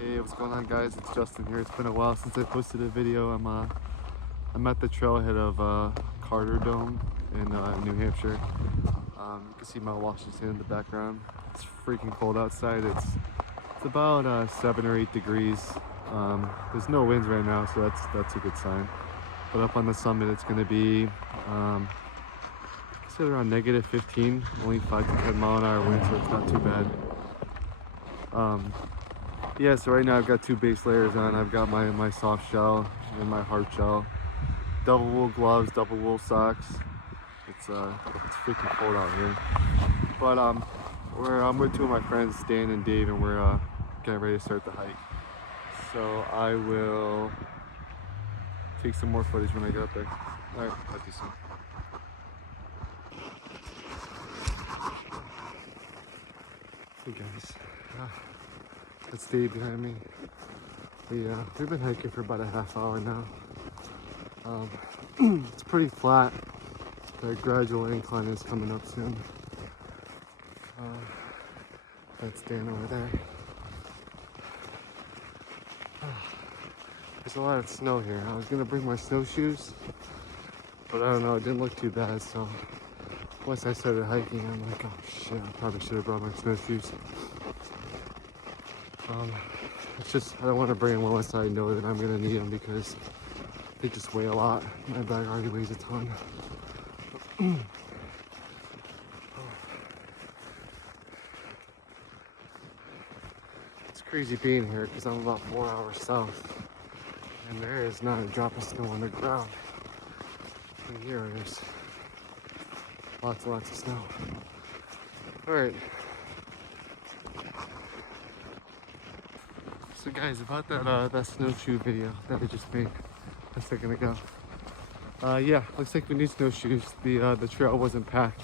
Hey, what's going on, guys? It's Justin here. It's been a while since I posted a video. I'm at the trailhead of Carter Dome in New Hampshire. You can see Mount Washington in the background. It's freaking cold outside. It's about 7 or 8 degrees. There's no winds right now, so that's a good sign. But up on the summit, it's going to be say around -15, only 5 to 10 mile an hour wind, so it's not too bad. Yeah, so right now I've got 2 base layers on. I've got my soft shell and my hard shell. Double wool gloves, double wool socks. It's freaking cold out here. But I'm with 2 of my friends, Dan and Dave, and we're getting ready to start the hike. So I will take some more footage when I get up there. All right, talk to you soon. Hey guys, that's Dave behind me. We've been hiking for about a half hour now. It's pretty flat. That gradual incline is coming up soon. That's Dan over there. There's a lot of snow here. I was gonna bring my snowshoes, but I don't know, it didn't look too bad, so once I started hiking, I'm like, oh shit, I probably should have brought my snowshoes. It's just, I don't want to bring them unless I know that I'm gonna need them because they just weigh a lot. My bag already weighs a ton. It's crazy being here because I'm about 4 hours south and there is not a drop of snow on the ground. And here there's lots and lots of snow. Alright. So guys, about that snowshoe video that I just made a second ago. Yeah, looks like we need snowshoes. The trail wasn't packed,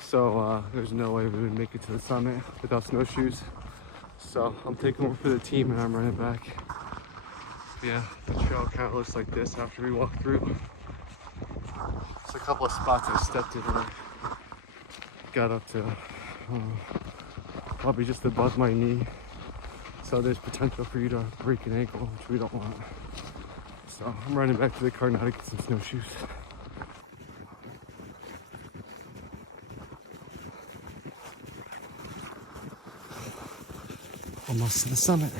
so there's no way we would make it to the summit without snowshoes. So I'm taking over for the team and I'm running back. Yeah, the trail kind of looks like this after we walk through. There's a couple of spots I stepped in and I got up to probably just above my knee. So there's potential for you to break an ankle, which we don't want. So I'm running back to the car now to get some snowshoes. Almost to the summit.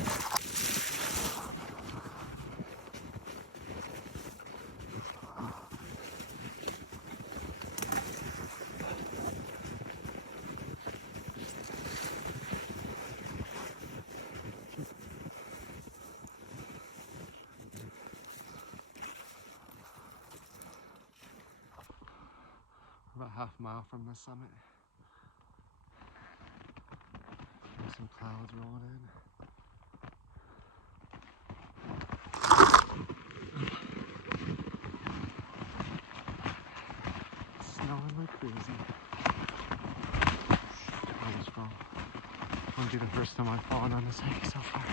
About half a mile from the summit. There's some clouds rolling in. It's snowing like crazy. I just fell. Won't be the first time I've fallen on this hike so far.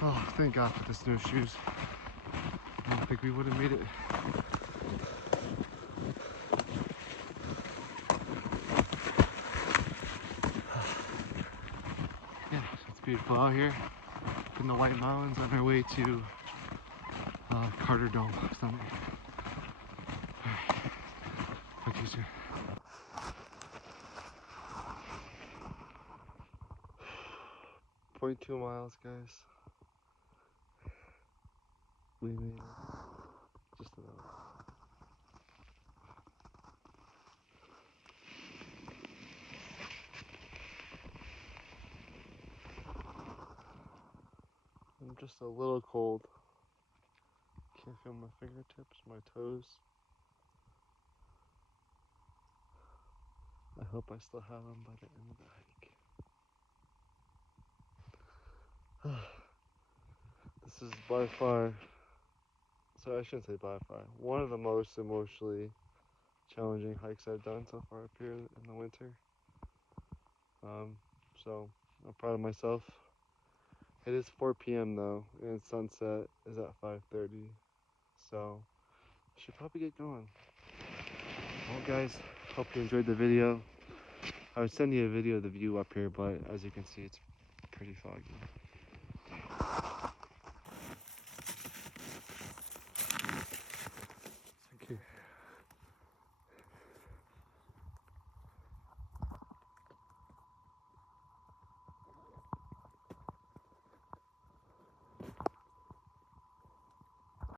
Oh, thank God for the snowshoes. I don't think we would have made it. Yeah, it's beautiful out here in the White Mountains on our way to Carter Dome summit. Talk to you soon. 0.2 miles, guys. We made it. Just about. I'm just a little cold. Can't feel my fingertips, my toes. I hope I still have them by the end of the hike. This is by far, so I shouldn't say by far, one of the most emotionally challenging hikes I've done so far up here in the winter. So I'm proud of myself. It is 4 p.m. though, and sunset is at 5:30, so I should probably get going. Well guys, hope you enjoyed the video. I would send you a video of the view up here, but as you can see, it's pretty foggy.